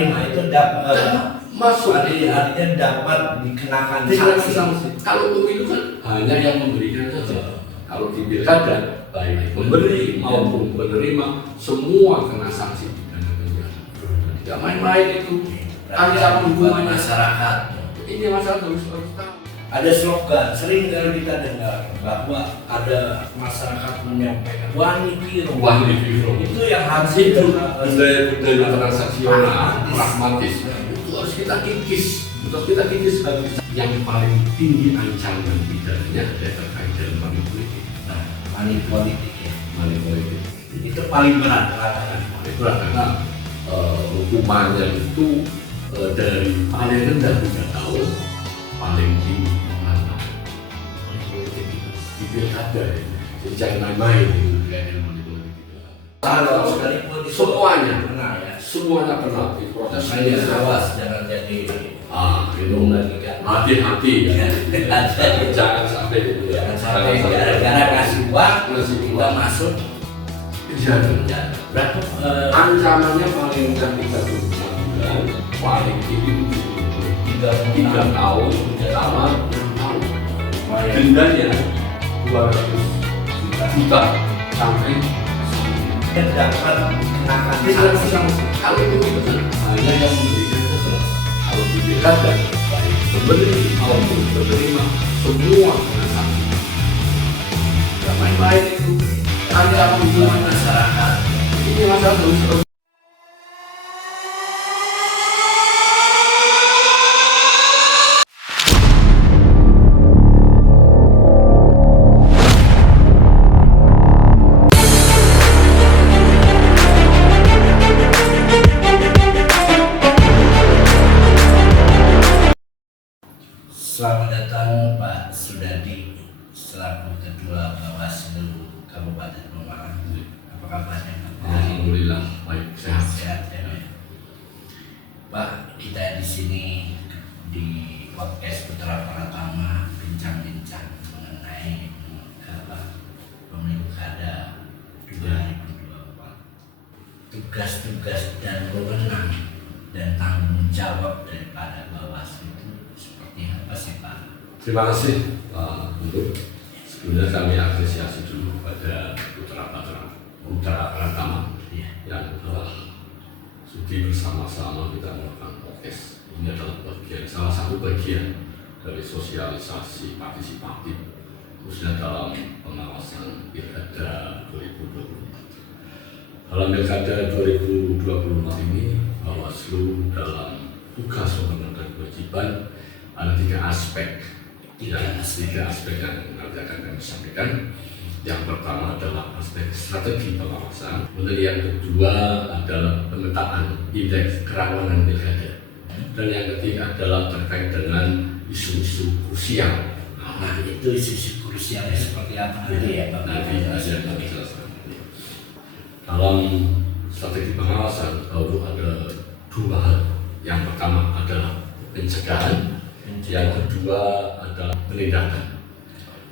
itu dapat masuk, artinya dapat dikenakan sanksi. Kalau pemilu kan hanya yang memberikan saja. Kalau di pilkada baik memberi maupun penerima semua kena sanksi pidana penjara. Tidak main-main itu. Ancaman hukuman masyarakat. Ini masyarakat harus tahu. Ada slogan sering kali kita dengar bahwa ada masyarakat menyampaikan wani piro. Itu yang harus itu budaya transaksional, pragmatis. Itu harus kita kikis. Yang paling tinggi ancaman pidananya terkait dengan money politik. Nah, money politik ya. Money politik itu paling berat karena hukumannya itu dari paling rendah 3 tahun paling tinggi 6 tahun. Money politik itu di pilkada ya. Jadi jangan main-main itu kayak money politik itu. Kalau sekalipun Semuanya pernah pernah diprotes. saya awas jangan jadi itu hati-hati ya. Jangan sampai gara-gara kasih uang kita masuk penjara. berapa Ancamannya paling rendah 36 bulan, paling tinggi 3 tahun, sama 6 tahun. Dendanya 200 juta sampai dapat dikenakan sanksi. kalau itu kan hanya yang memberikan saja. Kalau di pilkada baik memberi maupun penerima semua kena sanksi. Tidak main-main itu. Ancaman hukuman masyarakat. Ini masyarakat harus Selamat datang Pak Sudadi selaku Ketua Bawaslu Kabupaten Pemalang. Apa kabarnya Pak? Alhamdulillah baik, Sehat ya. Pak, kita di sini di podcast Putra Pratama bincang-bincang mengenai pemilu kada 2024. Tugas-tugas dan wewenang dan tanggung jawab daripada Bawaslu itu seperti apa sih Pak? Terima kasih Pak Gubernur. Sebelumnya kami apresiasi dulu pada Putra Pratama yang telah sudi bersama-sama kita melakukan podcast. Ini adalah salah satu bagian dari sosialisasi partisipatif khususnya dalam pengawasan pilkada 2024. Dalam pilkada 2024 ini Bawaslu dalam tugas wewenang dan kewajiban ada 3 aspek. Tiga aspek yang nanti akan kami sampaikan. Yang pertama adalah aspek strategi pengawasan. Kemudian yang kedua adalah pemetaan indeks kerawanan pilkada. Dan yang ketiga adalah terkait dengan isu-isu krusial. Nah, itu isu-isu krusialnya seperti apa nanti ya Pak? Nanti akan kami jelaskan. Dalam strategi pengawasan ada 2 hal. Yang pertama adalah pencegahan. Yang kedua adalah penindakan.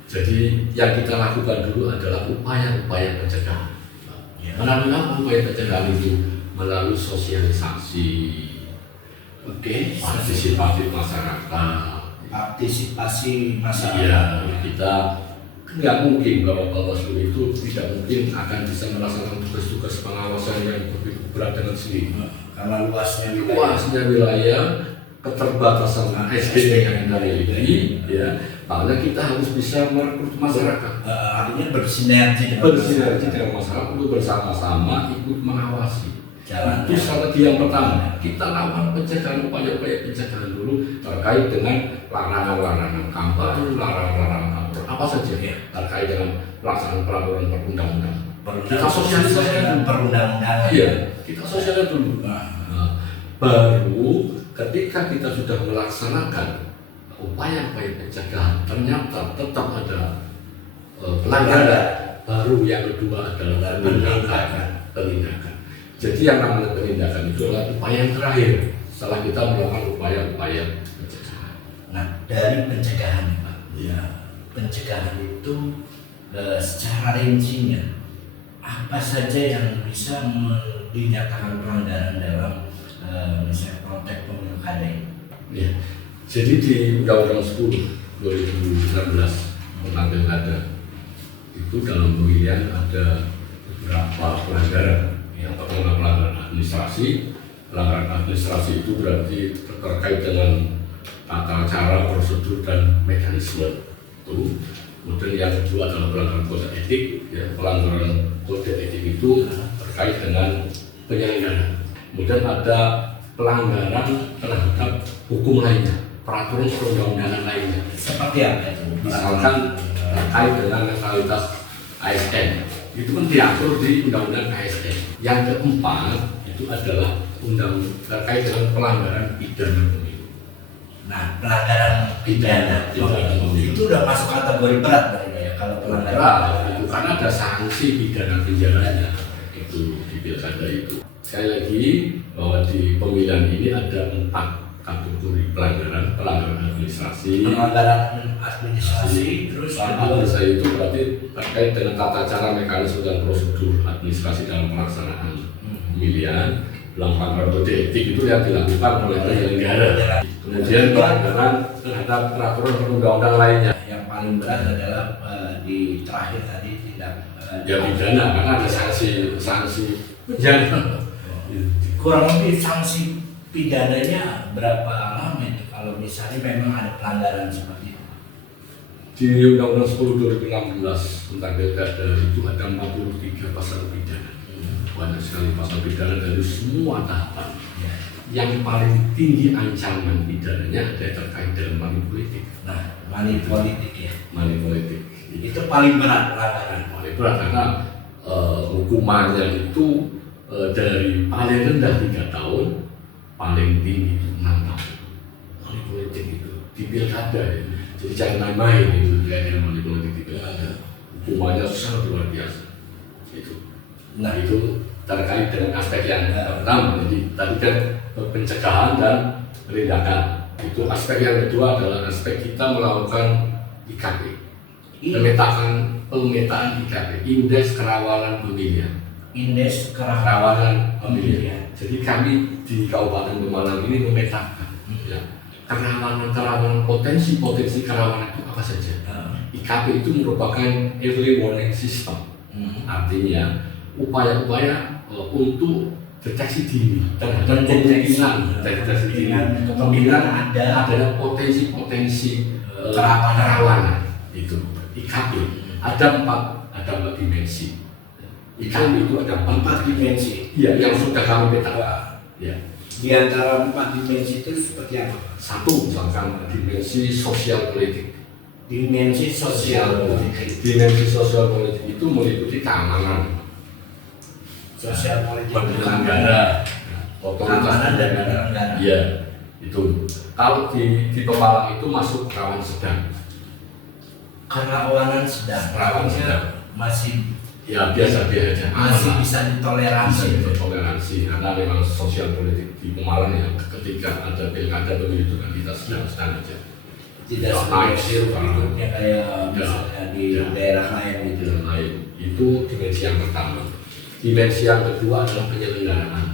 Jadi yang kita lakukan dulu adalah upaya-upaya pencegahan. Melalui apa upaya pencegahan itu? Melalui sosialisasi, partisipasi masyarakat. Iya, kita nggak mungkin bahwa Bawaslu itu tidak mungkin akan bisa melaksanakan tugas-tugas pengawasan yang begitu berat dengan sendiri. Karena luasnya wilayah, keterbatasan SDM yang dari ini, ya, makanya kita harus bisa merekrut masyarakat. Artinya bersinergi dengan masyarakat untuk bersama-sama ikut mengawasi. Itu strategi yang pertama. Kita lakukan pencegahan, upaya-upaya pencegahan dulu terkait dengan larangan-larangan kampanye, larangan-larangan apa saja terkait dengan pelaksanaan peraturan perundang-undangan. Kita sosialisasikan perundang-undangan. Iya, kita sosialisasikan dulu. Baru ketika kita sudah melaksanakan upaya-upaya pencegahan, ternyata tetap ada pelanggaran. Baru yang kedua adalah penindakan. Jadi yang namanya penindakan itu adalah upaya yang terakhir setelah kita melakukan upaya-upaya pencegahan. Nah, dari pencegahan Pak, pencegahan itu secara rincinya apa saja yang bisa dinyatakan pelanggaran dalam misalnya konteks pemilu kada ini? Ya. Jadi di Undang-Undang 10 2016 tentang pilkada itu dalam pemilihan ada beberapa pelanggaran. Yang pertama pelanggaran administrasi. Pelanggaran administrasi itu berarti terkait dengan tata cara, prosedur dan mekanisme itu. Kemudian yang kedua adalah pelanggaran kode etik. Ya, pelanggaran kode etik itu terkait dengan penyelenggara. Kemudian ada pelanggaran terhadap hukum lainnya, peraturan perundang-undangan lainnya. Seperti apa itu? Misalkan terkait dengan netralitas ASN, itu kan diatur di Undang-Undang ASN. Yang keempat itu adalah terkait dengan pelanggaran pidana pemilu. Nah, pelanggaran pidana pemilu itu udah masuk kategori berat berarti ya kalau pelanggaran itu karena ada sanksi pidana penjaranya itu di pilkada itu. Sekali lagi bahwa di pemilihan ini ada 4 kategori pelanggaran administrasi, terus administrasi itu berarti terkait dengan tata cara, mekanisme dan prosedur administrasi dalam pelaksanaan pemilihan. Pelanggaran kode etik itu yang dilakukan oleh penyelenggara. Kemudian pelanggaran terhadap peraturan perundang-undangan lainnya. Yang paling berat adalah di terakhir tadi tindak ya pidana karena ada sanksi penjara. Kurang lebih sanksi pidananya berapa lama itu kalau misalnya memang ada pelanggaran seperti itu? Di Undang-Undang 10 2016 tentang pilkada itu ada 43 pasal pidana. Banyak sekali pasal pidana dari semua tahapan. Yang paling tinggi ancaman pidananya ada terkait dengan money politik. Nah, money politik ya. Money politik itu paling berat pelanggaran. Paling berat karena hukumannya itu dari paling rendah 3 tahun, paling tinggi 6 tahun. Money politik itu di pilkada ya. Jadi jangan main-main itu dengan money politik di pilkada. Hukumannya sangat luar biasa. Itu. Nah itu terkait dengan aspek yang pertama. Jadi tadi kan pencegahan dan penindakan. Itu aspek yang kedua adalah aspek kita melakukan IKP. Pemetaan IKP, indeks kerawanan pemilihan. Indeks kerawanan pemilihan. Jadi kami di Kabupaten Pemalang ini memetakan ya, kerawanan potensi kerawanan itu apa saja. IKP itu merupakan early warning system. Artinya upaya-upaya untuk deteksi dini terhadap kemungkinan ada potensi kerawanan itu. IKP ada 4 dimensi. IKP itu ada 4 dimensi. Iya, yang sudah kami petakan. Ya. Di antara 4 dimensi itu seperti apa? Satu, misalkan dimensi sosial politik. Dimensi sosial politik. Dimensi sosial politik itu meliputi keamanan. Sosial politik penyelenggara, keamanan dan penyelenggara. Iya, itu. Kalau di Pemalang itu masuk rawan sedang. Kerawanan sedang. Rawan sedang. Masih ya biasa-biasa aja. Masih bisa ditoleransi. Bisa ditoleransi karena memang sosial politik di Pemalang ya ketika ada pilkada pemilu itu kan kita sedang aja. Tidak seperti hidupnya kayak misalnya di daerah lain gitu. Itu dimensi yang pertama. Dimensi yang kedua adalah penyelenggaraan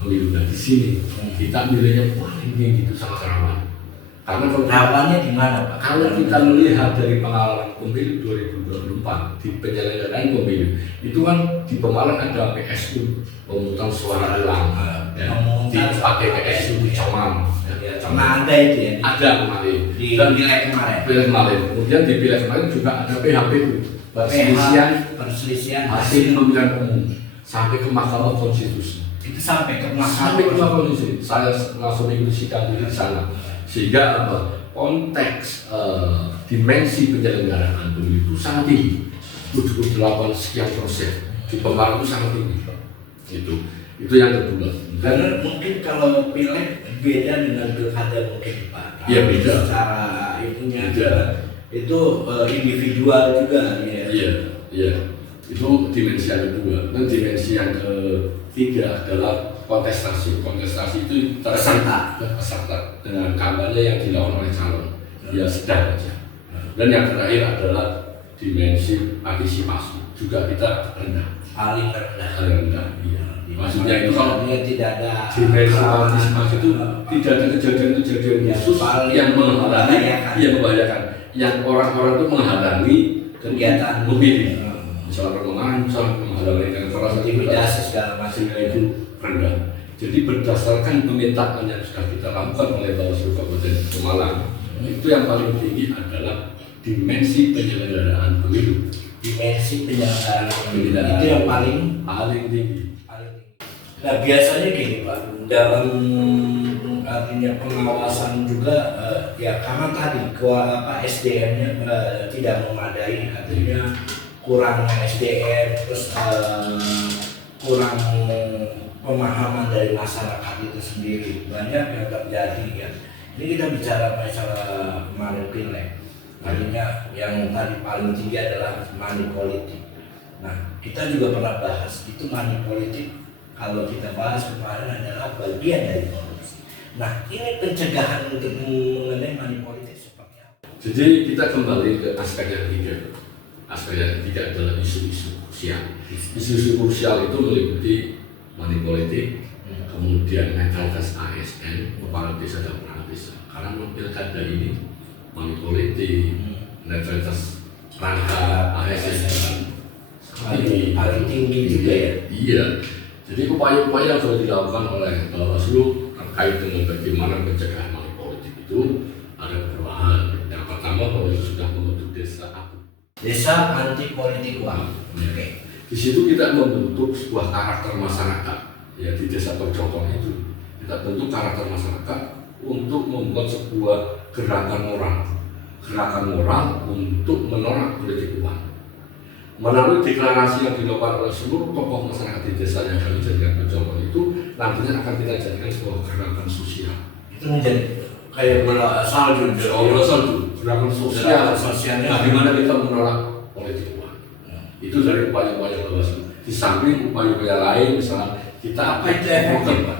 pemilu. Dan di sini kita nilainya paling tinggi itu sangat rawan. Karena rawannya di mana, Pak? Kalau kita melihat dari pengalaman pemilu 2024 di penyelenggaraan pemilu itu kan di Pemalang ada PSU pemungutan suara ulang, dipakai PSU di Comang. Pernah ada itu ya? Ada kemarin. Di pileg kemarin. Kemudian di pileg kemarin juga ada PHPU. Perselisihan hasil pemilihan umum sampai ke Mahkamah Konstitusi. Itu sampai ke Mahkamah Konstitusi. Saya langsung ikut sidang di sana. Sehingga konteks dimensi penyelenggaraan pemilu itu sangat tinggi. 78 sekian persen di Pemalang itu sangat tinggi. Itu yang kedua. Karena mungkin kalau pileg beda dengan pilkada mungkin, Pak. Iya beda. Secara itunya itu individual juga ya. Iya. Itu dimensi yang kedua. Dan dimensi yang ketiga adalah kontestasi. Kontestasi itu peserta dengan kampanye yang dilakukan oleh calon. Ya sedang aja. Dan yang terakhir adalah dimensi partisipasi. Juga kita rendah. Paling rendah. Iya. Maksudnya itu kalau dia tidak ada dimensi partisipasi itu tidak ada kejadian-kejadian khusus yang membahayakan, yang orang-orang itu menghalangi kegiatan memilih. Misalnya mengancam, menghalangi dengan keras, intimidasi segala macam itu rendah. Jadi berdasarkan pemetaan yang sudah kita lakukan oleh Bawaslu Kabupaten Pemalang, itu yang paling tinggi adalah dimensi penyelenggaraan pemilu. Dimensi penyelenggaraan pemilu itu yang paling tinggi. Nah biasanya gini Pak, dalam artinya pengawasan juga ya karena tadi SDM-nya tidak memadai, artinya kurangnya SDM, terus kurang pemahaman dari masyarakat itu sendiri, banyak yang terjadi ya. Ini kita bicara masalah money pileg, artinya yang tadi paling tinggi adalah money politik. Nah kita juga pernah bahas itu money politik. Kalau kita bahas kemarin adalah bagian dari korupsi. Nah, ini pencegahan untuk mengenai money politik seperti apa? Jadi kita kembali ke aspek yang ketiga. Aspek yang ketiga adalah isu-isu krusial. Isu-isu krusial itu meliputi money politik, kemudian netralitas ASN, kepala desa dan perangkat desa. Karena pilkada ini money politik, netralitas perangkat ASN paling tinggi juga ya. Iya. Jadi upaya-upaya yang sudah dilakukan oleh Bawaslu terkait dengan bagaimana pencegahan money politik itu ada beberapa hal. Yang pertama, Bawaslu sudah membentuk desa anti politik uang. Oke. Di situ kita membentuk sebuah karakter masyarakat. Ya di desa Percontohan itu kita bentuk karakter masyarakat untuk membuat sebuah gerakan moral untuk menolak politik uang. Melalui deklarasi yang dilakukan oleh seluruh tokoh masyarakat di desa yang kami jadikan contoh itu, nantinya akan kita jadikan sebuah gerakan sosial. Itu menjadi kayak bola salju, gerakan sosialnya. Bagaimana kita menolak politik uang? Itu dari upaya-upaya Bawaslu. Di samping upaya-upaya lain, misalnya kita apa itu efeknya, Pak?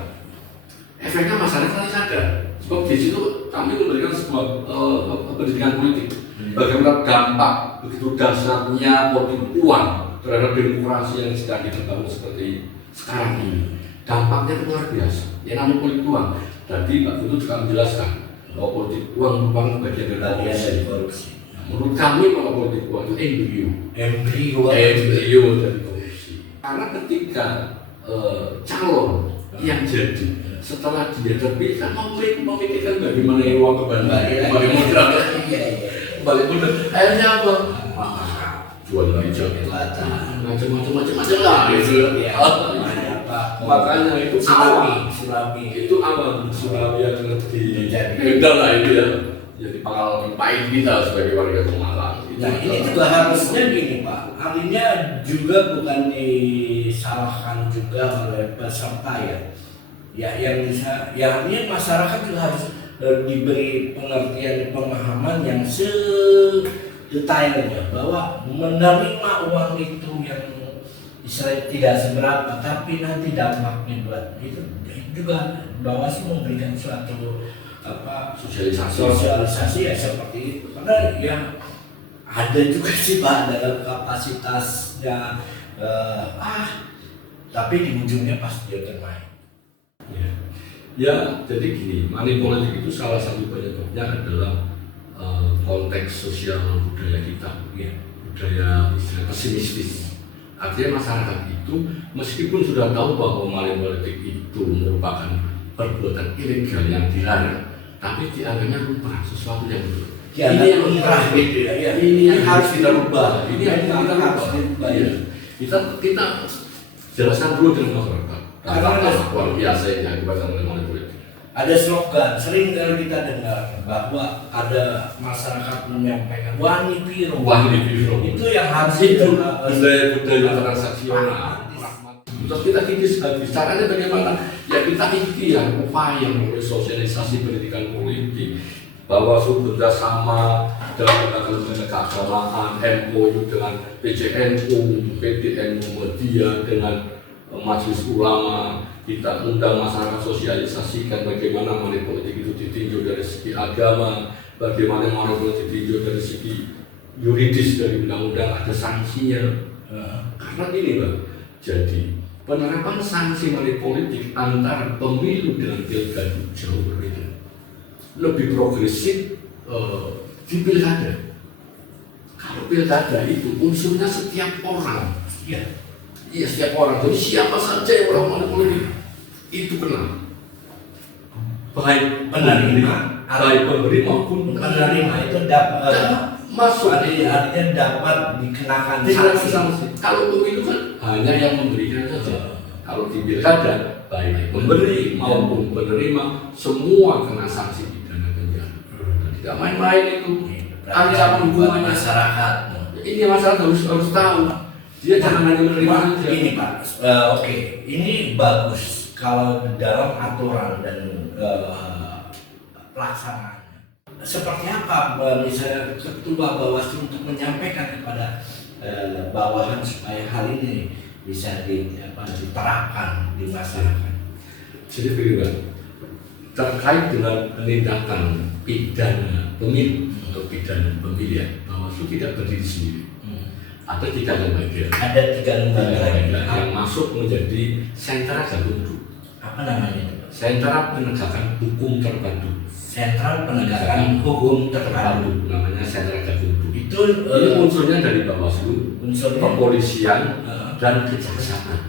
Efeknya masyarakat sadar. Sebab di situ kami memberikan sebuah pendidikan politik. Bagaimana dampak begitu dasarnya politik uang terhadap demokrasi yang sedang dibangun seperti sekarang ini. Dampaknya luar biasa. Yang namanya politik uang. Tadi Pak Putu juga menjelaskan bahwa politik uang merupakan bagian dari korupsi. Menurut kami bahwa politik uang itu embryo dari korupsi. Karena ketika calon yang jadi setelah dia terpilih kan memikirkan bagaimana uang kembali modal. Balik modal, akhirnya apa? Jual hijau, macam-macam lah gitu. Makanya itu Sulami itu aman, Sulami yang lebih beda lah itu ya. Jadi pengalaman pahit kita sebagai warga Pemalang. Nah ini juga harusnya gini Pak, artinya juga bukan disalahkan juga oleh peserta ya. Ya yang bisa, ya artinya masyarakat juga harus diberi pengertian pemahaman yang sedetailnya bahwa menerima uang itu yang istilahnya tidak seberapa tapi nanti dampaknya buat itu juga Bawaslu memberikan suatu sosialisasi ya seperti itu karena ya ada juga sih Pak dalam kapasitasnya tapi di ujungnya pasti dia termain. Ya, jadi gini, money politik itu salah satu penyebabnya adalah konteks sosial budaya kita, ya, budaya pesimistis. Artinya masyarakat itu meskipun sudah tahu bahwa money politik itu merupakan perbuatan ilegal yang dilarang, tapi dianggapnya lumrah sesuatu yang betul. Ini yang lumrah gitu ya. Ini yang harus kita rubah. Ini yang kita harus rubah. Kita jelaskan dulu dengan masyarakat. Karena luar biasa yang dibaca oleh money politik. Ada slogan sering kali kita dengar bahwa ada masyarakat menyampaikan wani piro. Itu yang harus itu budaya transaksional. Terus kita habis caranya bagaimana? Ya kita ikhtiar upaya melalui sosialisasi pendidikan politik bahwa bekerjasama dalam lembaga keagamaan, MOU dengan PCNU, PTNU, media dengan Majelis Ulama, kita undang masyarakat sosialisasikan bagaimana money politik itu ditinjau dari segi agama, bagaimana money politik ditinjau dari segi yuridis dari undang-undang ada sanksinya. Karena ini Bang, jadi penerapan sanksi money politik antara pemilu dengan pilkada jauh berbeda. Lebih progresif di pilkada. Kalau pilkada itu unsurnya setiap orang, iya setiap orang. Jadi siapa saja yang orang money politik itu kena. Baik Penerima, baik pemberi maupun penerima itu dapat masuk. artinya dapat dikenakan Sanksi. Kalau pemilu kan hanya yang memberikan saja. Kalau di pilkada baik pemberi maupun penerima semua kena sanksi pidana penjara. Tidak main-main itu. Ancaman hukumannya masyarakat. Ini masyarakat harus tahu. Dia jangan hanya menerima saja. Ini Pak, oke, ini bagus kalau dalam aturan dan pelaksanaan. Seperti apa misalnya Ketua Bawaslu untuk menyampaikan kepada bawahan supaya hal ini bisa diterapkan di masyarakat. Jadi begini, terkait dengan penindakan pidana pemilu atau pidana pemilihan, Bawaslu tidak berdiri sendiri. Ada 3 lembaga. Ada 3 lembaga yang masuk menjadi sentra gakumdu. Apa namanya? Sentra Penegakan Hukum Terpadu. Sentral Penegakan Hukum Terpadu. Namanya sentra gakumdu. Itu Ini unsurnya dari Bawaslu, unsurnya kepolisian dan kejaksaan.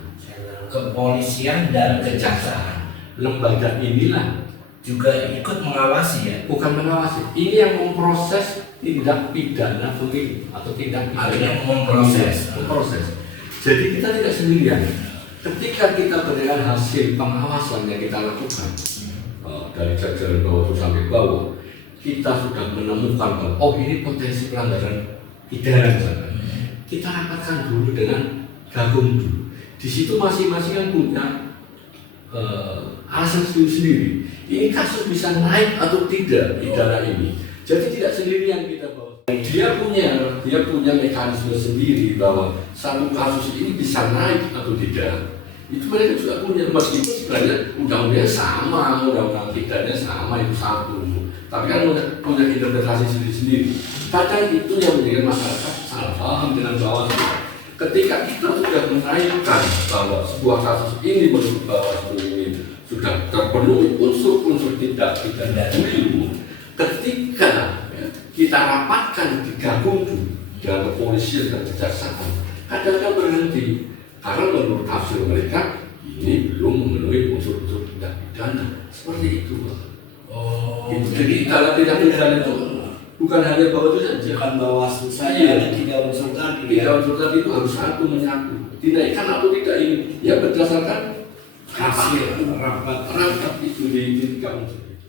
Kepolisian dan kejaksaan. Lembaga inilah Juga ikut mengawasi ya. bukan mengawasi, ini yang memproses tindak pidana pemilu atau tindak pidana Artinya memproses. Jadi kita tidak sendirian. Ketika kita berikan hasil pengawasan yang kita lakukan dari jajaran bawah sampai bawah, kita sudah menemukan bahwa ini potensi pelanggaran pidana misalkan. Kita rapatkan dulu dengan gakumdu. Di situ masing-masing kan punya alasan sendiri. Ini kasus bisa naik atau tidak pidana ini. Jadi tidak sendirian kita bawa. Dia punya mekanisme sendiri bahwa satu kasus ini bisa naik atau tidak. Itu mereka juga punya, meskipun sebenarnya undang-undangnya sama, undang-undang pidana sama, itu satu. Tapi kan punya interpretasi sendiri-sendiri. Kadang itu yang menjadikan masyarakat salah paham dengan Bawaslu. Ketika kita sudah menaikkan bahwa sebuah kasus ini menurut Bawaslu ini sudah terpenuhi unsur-unsur tindak pidana pemilu, ketika kita rapatkan di gakumdu dengan kepolisian dan kejaksaan, kadang-kadang berhenti karena menurut tafsir mereka ini belum memenuhi unsur-unsur tindak pidana. Seperti itu, Pak. Jadi kalau tindak pidana itu bukan hanya Bawaslu saja, Bukan Bawaslu saja, ada 3 unsur tadi. 3 unsur tadi itu harus satu menyatu. Dinaikkan atau tidak ini, ya berdasarkan Hasil rapat itu di 3 unsur itu.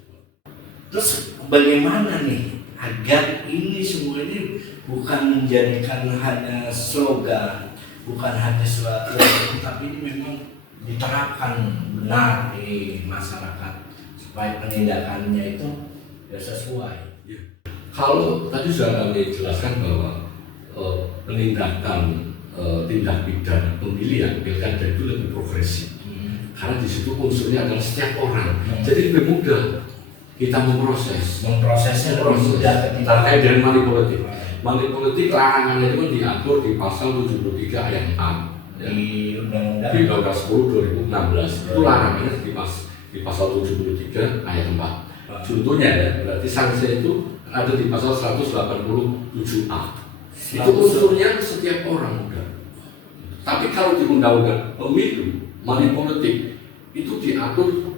Terus bagaimana nih agar ini semua ini bukan menjadikan hanya slogan, bukan hanya suatu, tapi ini memang diterapkan benar di masyarakat supaya penindakannya itu ya sesuai. Kalau tadi sudah kami jelaskan bahwa penindakan tindak pidana pemilihan pilkada itu lebih progresif. Karena di situ unsurnya adalah setiap orang. Jadi lebih mudah kita Memprosesnya lebih mudah ketika terkait dengan money politik. Money politik larangannya itu kan diatur di pasal 73 ayat 4 di Undang-Undang di Undang-Undang 10 2016. Itu larangannya di pasal 73 ayat 4. Contohnya ya, berarti sanksi itu ada di pasal 187A. Itu unsurnya setiap orang udah. Tapi kalau di Undang-Undang Pemilu, money politik itu diatur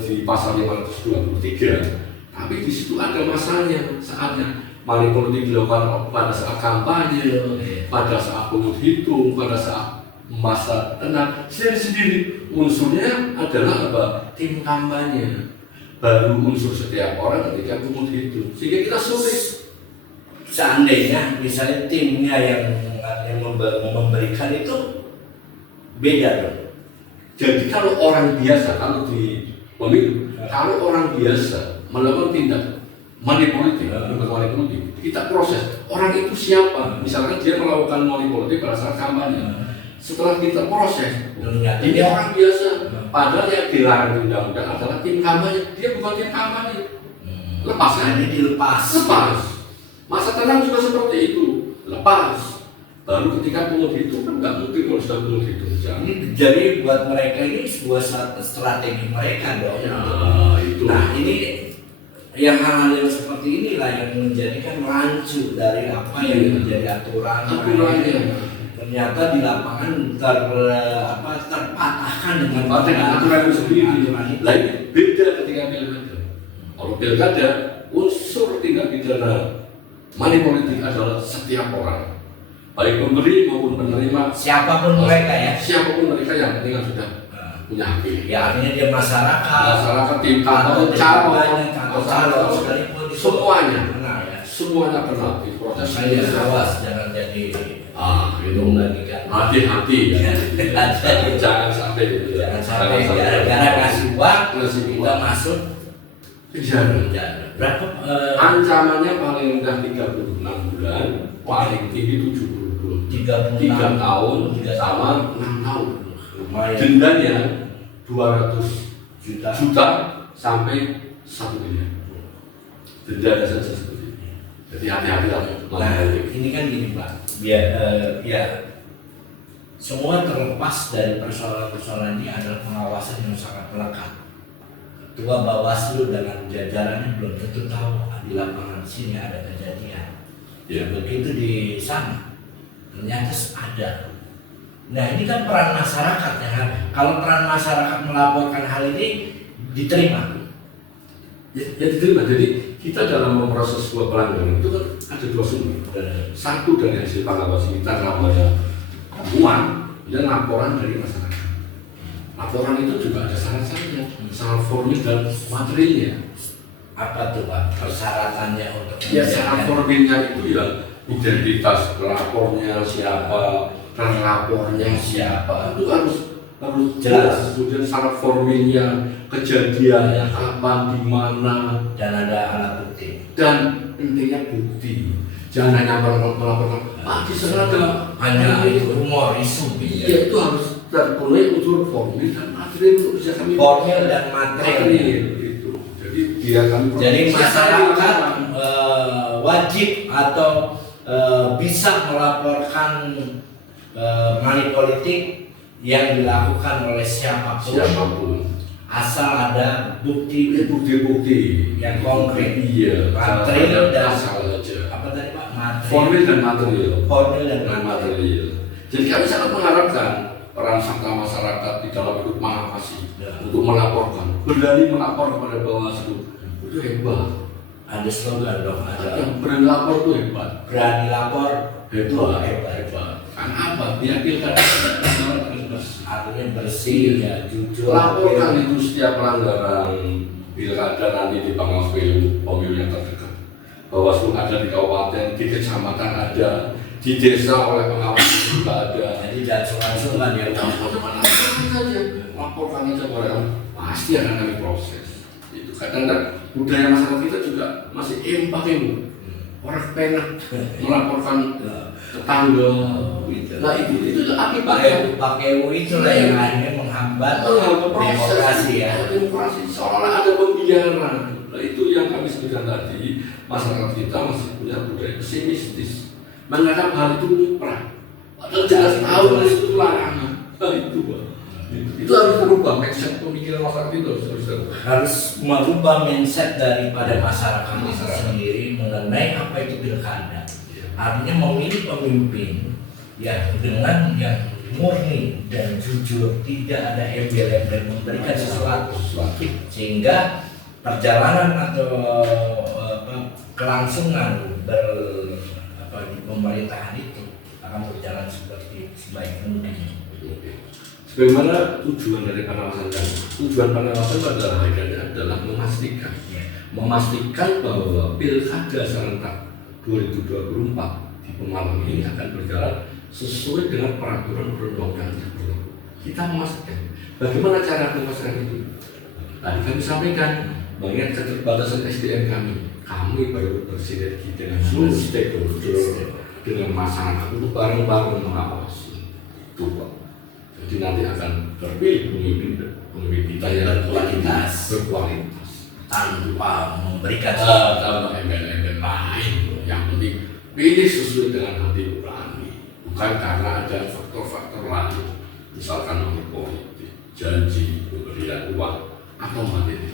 di pasal 523. Tapi di situ ada masanya, saatnya money politik dilakukan pada saat kampanye, pada saat pungut hitung, pada saat masa tenang. Sendiri unsurnya adalah apa? Tim kampanye. Baru unsur setiap orang ketika pungut hitung. Sehingga kita sulit. seandainya misalnya timnya yang memberikan itu beda dong. Jadi kalau orang biasa, kalau di pemilu, kalau orang biasa melakukan tindak money politik, kita proses orang itu siapa. Misalkan dia melakukan money politik pada saat kampanye, setelah kita proses, ini orang biasa. Padahal yang dilarang di undang-undang adalah tim kampanye, dia bukan tim kampanye. Lepas kan? Ini dilepas. Lepas. Masa tenang juga seperti itu, lepas. Baru ketika pungut hitung kan nggak mungkin kalau sudah pungut hitung. Jadi buat mereka ini sebuah strategi mereka dong. Ya, itu. Nah ini yang hal-hal yang seperti inilah yang menjadikan rancu dari apa yang menjadi aturannya. Ternyata di lapangan terpatahkan dengan aturan itu sendiri. Aturan itu. Lain beda ketika pilkada. Kalau pilkada unsur tindak pidana money politik adalah setiap orang, baik pemberi maupun penerima, siapapun mereka ya. Siapapun mereka yang penting kan sudah punya hak pilih. Ya artinya dia masyarakat tim atau calon sekalipun semuanya. Benar ya. Semuanya pernah diproses. Saya awas jangan jadi itu membagikan. hati-hati ya. Jangan sampai gara-gara ngasih uang kita masuk penjara. Berapa Ancamannya paling rendah 36 bulan, paling tinggi 73 tahun sama 6 tahun. lumayan Dendanya 200 juta sampai 1 miliar. Denda saja seperti itu. Jadi hati-hati lah. Nah, ini kan gini Pak, ya semua terlepas dari persoalan-persoalan ini adalah pengawasan yang sangat melekat. Ketua Bawaslu dengan jajarannya belum tentu tahu di lapangan sini ada kejadian. Ya, begitu di sana ternyata ada. Nah ini kan peran masyarakat ya. Kalau peran masyarakat melaporkan hal ini diterima. Ya diterima. Jadi kita dalam memproses sebuah pelanggaran itu kan ada dua sumber. Satu dari hasil pengawasan kita namanya temuan dan laporan dari masyarakat. Laporan itu juga ada syarat-syaratnya, syarat formil dan materialnya. Apa tuh Pak persyaratannya untuk Syarat formilnya itu ya identitas pelapornya siapa, terlapornya siapa, itu harus jelas. Kemudian syarat formilnya, kejadiannya kapan, di mana, dan ada alat bukti. Dan intinya bukti. Jangan hanya melaporkan. Di sana ada hanya itu rumor isu. Iya, itu harus terpenuhi unsur formil dan material untuk bisa kami. Formil dan material itu. Jadi dia kami. Jadi masyarakat wajib atau bisa melaporkan money politik yang dilakukan oleh siapapun. Asal ada bukti yang konkret. Iya. Material dan asal aja. Apa tadi Pak? Material. Formil dan material. Formil dan material. Jadi kami sangat mengharapkan peran serta masyarakat di dalam ikut mengawasi untuk melaporkan, berani melapor kepada Bawaslu itu hebat. Ada slogan dong, ada yang berani lapor itu hebat. Berani lapor itu hebat. Karena apa? Dia pilkada artinya bersih ya, jujur. Laporkan itu setiap pelanggaran pilkada nanti di pengawas pemilu yang terdekat. Bawaslu ada di kabupaten, di kecamatan ada, di desa oleh pengawas juga ada. Jadi jangan sungkan-sungkan ya. Laporkan aja kepada kami, pasti akan kami proses. Itu kadang-kadang budaya masyarakat kita juga masih pakai orang penak melaporkan tetangga. Nah itu akibat pakai itu lah yang akhirnya menghambat demokrasi ya. Demokrasi seolah ada pembiaran. Nah itu yang kami sebutkan tadi, masyarakat kita masih punya budaya pesimistis, menganggap hal itu lumrah. Padahal jelas tahu itu larangan. Nah itu Pak. Itu harus merubah mindset pemikiran masyarakat itu harus merubah mindset daripada masyarakat itu sendiri mengenai apa itu pilkada. Artinya memilih pemimpin yang dengan yang murni dan jujur, tidak ada embel-embel memberikan sesuatu sehingga perjalanan atau kelangsungan di pemerintahan itu akan berjalan seperti sebaik mungkin. Bagaimana tujuan dari pengawasan kami? Tujuan pengawasan pada akhirnya adalah memastikan bahwa pilkada serentak 2024 di Pemalang ini akan berjalan sesuai dengan peraturan perundang-undangan yang berlaku. Kita memastikan bagaimana cara memastikan itu. Tadi kami sampaikan mengingat keterbatasan SDM kami baru bersinergi dengan seluruh stakeholder, dengan masyarakat untuk bareng-bareng mengawasi itu Pak. Jadi nanti akan terpilih pemimpin kita yang berkualitas tanpa memberikan tanpa embel-embel lain. Yang penting pilih sesuai dengan hati nurani. bukan karena ada faktor-faktor lain, misalkan money politik, janji pemberian uang atau materi.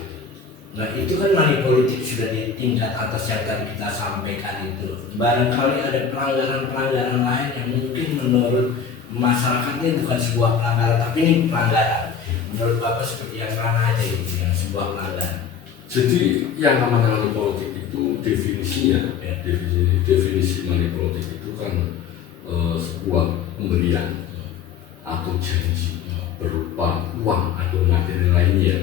Nah itu kan money politik sudah di tingkat atas yang tadi kita sampaikan itu. Barangkali ada pelanggaran-pelanggaran lain yang mungkin menurut masyarakat ini bukan sebuah pelanggaran, tapi ini pelanggaran. Menurut Bapak seperti yang mana aja ini yang sebuah pelanggaran? Jadi yang namanya money politik itu definisinya, definisi money politik itu kan sebuah pemberian atau janji berupa uang atau materi lainnya.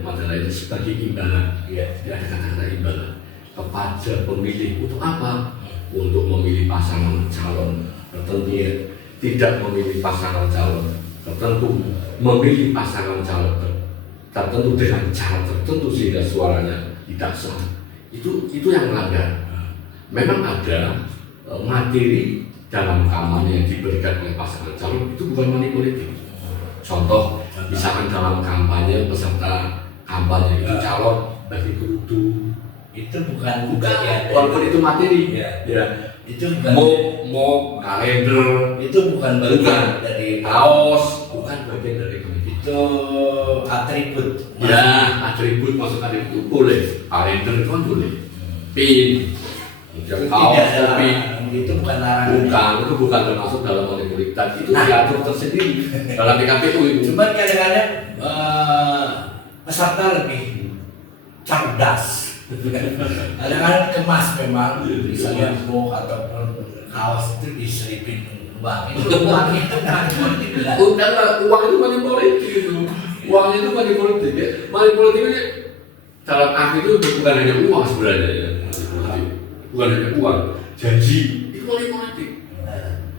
Materi lainnya sebagai imbalan, ada kata-kata imbalan kepada pemilih untuk apa? Untuk memilih pasangan calon tertentu, tidak memilih pasangan calon tertentu, memilih pasangan calon tertentu dengan cara tertentu sehingga suaranya tidak sah. Itu yang melanggar. Memang ada materi dalam kampanye yang diberikan oleh pasangan calon itu bukan money politik. Contoh, misalkan dalam kampanye peserta kampanye itu calon bagi kerudung, itu bukan walaupun itu materi, itu bukan mop, kalender, itu bukan bagian dari kaos, bukan bagian dari itu atribut. Atribut masuk atribut itu boleh, kalender itu kan boleh, pin, kaos, topi. Itu bukan larangan. Itu bukan termasuk dalam money politik. Dan itu diatur tersendiri dalam PKPU itu. Cuma kadang-kadang peserta lebih cerdas. Kadang-kadang kemas memang, misalnya book ataupun kaos itu diselipin uang. Itu uang itu money politik. Uang itu money politik itu. Uang itu money politik. Money politik ini dalam arti itu bukan hanya uang sebenarnya ya. Bukan hanya uang. Janji itu money politik.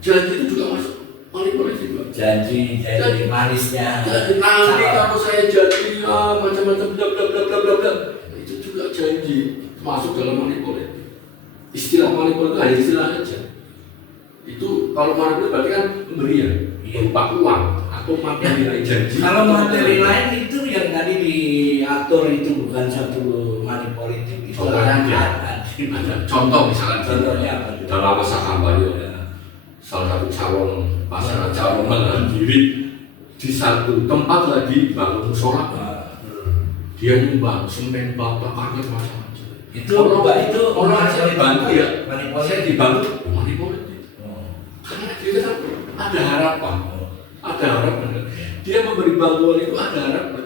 Janji itu juga masuk money politik. Janji manisnya. Nanti kalau saya janji macam-macam bla bla bla bla bla bla, itu juga janji masuk dalam money politik. Istilah money politik hanya istilah aja. Itu kalau money politik berarti kan pemberian berupa uang atau materi lain janji. Kalau materi lain itu yang tadi diatur itu bukan satu money politik. Ada contoh misalkan contohnya apa? Dalam masa kampanye salah satu pasangan calon mandiri di satu tempat lagi bangun musola, dia nyumbang semen, bata, karpet macam-macam. Itu orang saya dibantu ya, saya dibantu money politik. Karena dia kan ada harapan, dia memberi bantuan itu ada harapan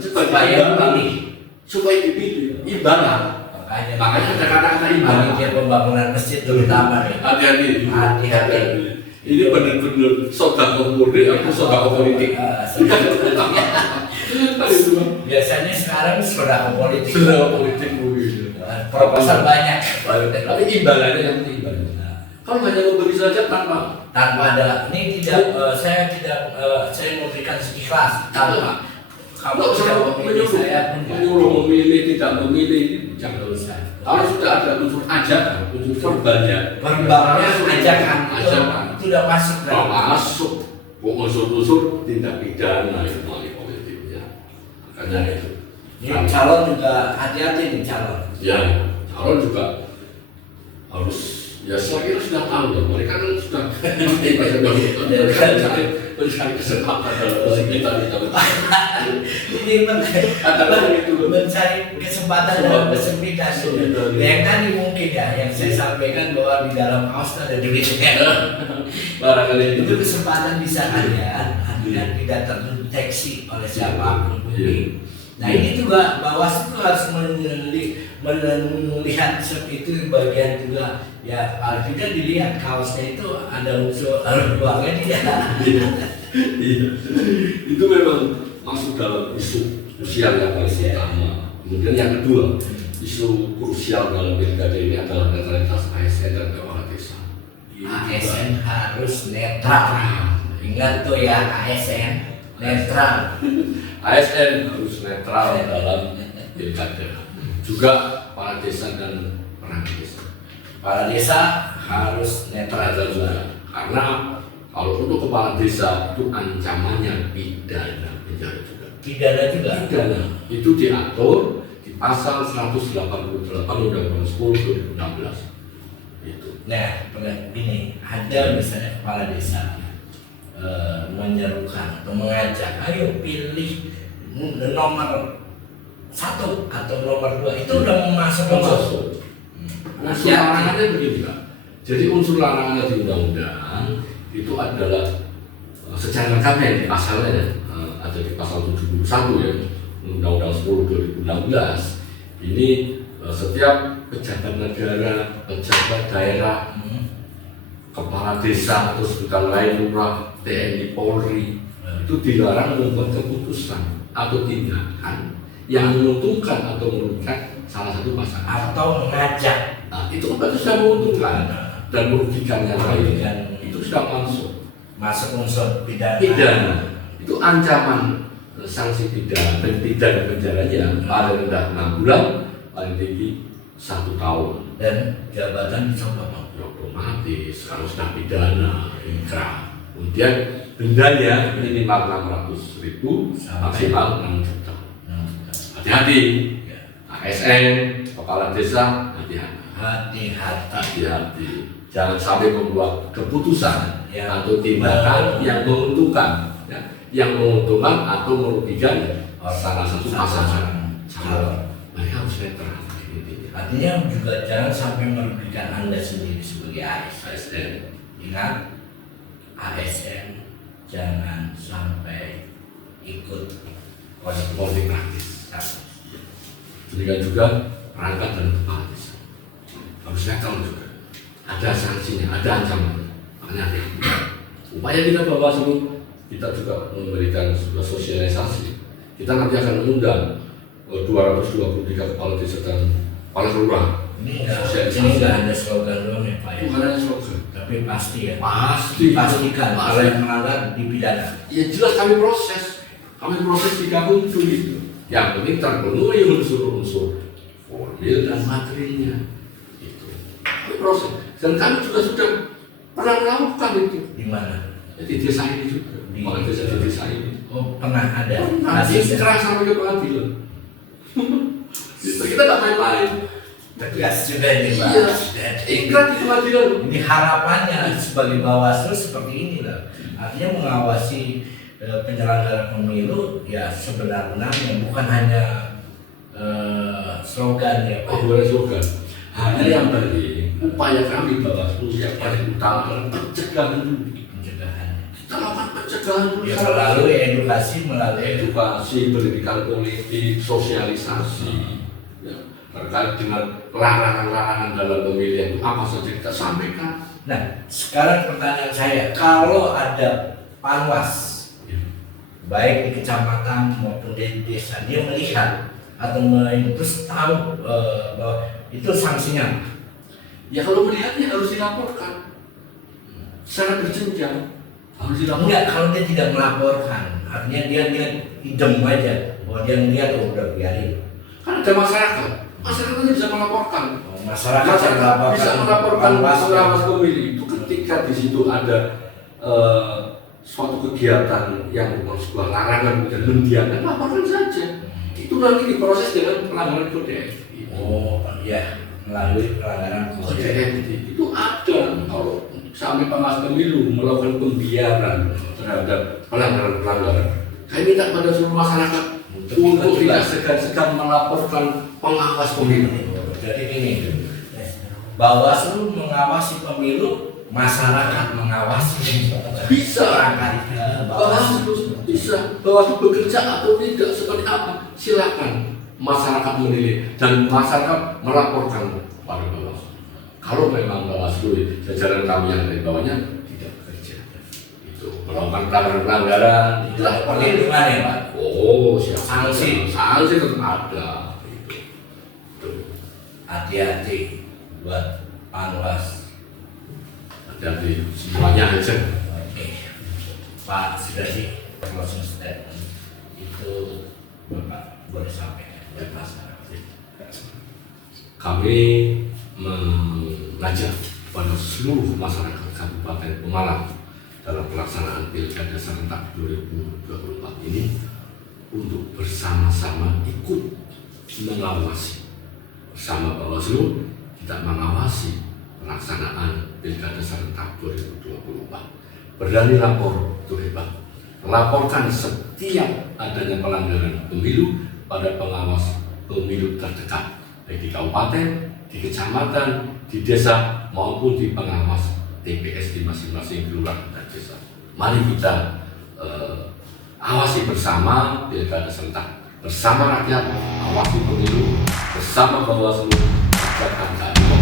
supaya dipilih imbalan. Makanya ada kata-kata imbalan. Dia pembangunan masjid terutama nih. Hati-hati. Ini benar-benar sodako murni atau sodako politik. Biasanya sekarang sodako politik. Proposal banyak. Tapi imbalannya yang penting imbalan. Kalau hanya memberi saja tanpa ada. Ini tidak. Saya memberikan ikhlas tanpa. Kalau menyuruh memilih tidak memilih jangan usah. Kalau sudah ada unsur ajakan, unsur verbalnya, ajakan itu sudah masuk. Unsur tindak pidana itu money politiknya. Makanya itu. Ini calon juga hati-hati nih calon. Ya, calon juga harus. Ya saya kira sudah tahu ya, mereka kan sudah mencari kesempatan dalam kesempitan itu. Ini mencari kesempatan dalam kesempitan. Yang tadi mungkin ya, yang saya sampaikan bahwa di dalam kaos ada duitnya. Barangkali itu kesempatan bisa ada, dan tidak terdeteksi oleh siapapun. Nah ini juga Bawaslu harus melihat itu bagian juga ya, kalau tidak dilihat kaosnya itu ada unsur uangnya tidak. Itu memang masuk dalam isu krusial yang paling utama. Kemudian yang kedua, isu krusial dalam pilkada ini adalah netralitas ASN dan kepala desa. ASN harus netral. Ingat tuh ya, ASN netral. ASN harus netral dalam pilkada. Juga para desa dan perangkat desa. Para desa harus netral juga. Karena kalau untuk kepala desa itu ancamannya pidana penjara juga. Pidana. Itu diatur di pasal 188 Undang-Undang 10 2016. Itu. Nah, begini, ada misalnya kepala desa menyerukan atau mengajak, ayo pilih nomor 1 atau nomor 2, itu udah masuk. Unsur larangannya begini Pak. Jadi unsur larangannya di undang-undang itu adalah secara lengkapnya di pasalnya ada di pasal 71 ya, Undang-Undang 10 2016. Ini setiap pejabat negara, pejabat daerah, kepala desa atau sebutan lain, lurah, TNI, Polri, itu dilarang membuat keputusan atau tindakan yang menguntungkan atau merugikan salah satu pasangan Atau mengajak. Nah, itu kan berarti sudah menguntungkan dan merugikan yang lain. Itu sudah masuk unsur pidana. Itu ancaman sanksi pidana dan pidana penjaranya paling rendah 6 bulan, paling tinggi 1 tahun. Dan jabatan dicopot. Ya, otomatis kalau sudah pidana, inkrah. Kemudian dendanya minimal 600.000, maksimal 6 juta. Hati-hati, ASN, kepala desa, hati-hati. Jangan sampai membuat keputusan atau tindakan yang menguntungkan, yang menguntungkan atau merugikan salah satu pasangan calon. Mereka harus netral. Artinya juga jangan sampai merugikan Anda sendiri sebagai ASN. Ingat, ASN jangan sampai ikut politik praktis. Demikian juga perangkat dan kepala desa harus netral juga. Ada sanksinya, ada ancaman. Makanya upaya kita Bawaslu, kita juga memberikan sebuah sosialisasi. Kita nanti akan mengundang 223 kepala desa dan kepala lurah. Ini nggak ada slogan doang ya Pak ya? Bukan hanya slogan, tapi pasti ya. Pastikan kalau yang melanggar dipidana. Ya jelas kami proses 3 unsur itu. Yang penting terpenuhi unsur-unsur formil dan materinya. Itu kami proses. Dan kami juga sudah pernah melakukan itu. Di mana? Di desa ini juga. Di desa ini. Oh, pernah ada. Nanti sekarang sampai ke pengadilan. Kita tak main-main. Tegas juga ini Pak. Iya. Ingkrah di pengadilan. Ini harapannya sebagai Bawaslu seperti inilah. Artinya mengawasi penyelenggara pemilu ya sebenar-benarnya, bukan hanya slogan ya Pak. Bukan slogan. Hanya yang penting upaya kami Bawaslu yang paling utama adalah pencegahan dulu. Kita lakukan pencegahan dulu. Ya, melalui edukasi, pendidikan politik, sosialisasi. Ya, terkait dengan larangan-larangan dalam pemilihan itu apa saja kita sampaikan. Nah, sekarang pertanyaan saya, kalau ada panwas, baik di kecamatan maupun di desa, dia melihat atau terus tahu bahwa itu sanksinya. Ya kalau melihatnya harus dilaporkan secara berjenjang. Harus dilaporkan. Enggak, kalau dia tidak melaporkan, artinya dia idem aja. Bahwa dia lihat udah biarin. Kan ada masyarakat bisa melaporkan. Masyarakat bisa melaporkan pengawas pemilih itu ketika di situ ada suatu kegiatan yang bukan sebuah larangan dan mendiamkan, laporkan saja. Itu nanti diproses dengan pelanggaran kode etik. Oh iya, melalui pelanggaran kode etik itu ada. Kalau sampai pengawas pemilu melakukan pembiaran terhadap pelanggaran-pelanggaran, saya minta pada seluruh masyarakat untuk tidak segan-segan melaporkan pengawas pemilu. Jadi gini, Bawaslu mengawasi pemilu, masyarakat mengawasi. Bisa. Bawaslu bisa. Bawaslu bekerja atau tidak seperti apa? Silakan masyarakat menilai dan masyarakat melaporkan pada Bawaslu. Kalau memang Bawaslu jajaran kami yang dari bawahnya tidak bekerja, itu melakukan pelanggaran, tidak perlindungan ya Pak. Oh, siap. Sanksi tetap ada. Hati-hati buat panwas. Hati-hati semuanya aja. Oke. Pak Sudadi, closing statement itu Bapak boleh sampaikan buat masyarakat. Kami mengajak pada seluruh masyarakat Kabupaten Pemalang dalam pelaksanaan Pilkada serentak 2024 ini untuk bersama-sama ikut mengawasi bersama Bawaslu, kita mengawasi pelaksanaan Pilkada serentak 2024. Berani lapor, itu hebat. Laporkan setiap adanya pelanggaran pemilu pada pengawas pemilu terdekat, baik di kabupaten, di kecamatan, di desa, maupun di pengawas TPS di masing-masing kelurahan dan desa. Mari kita awasi bersama Pilkada serentak, bersama rakyat, awasi pemilu, bersama Bawaslu, tegakkan keadilan.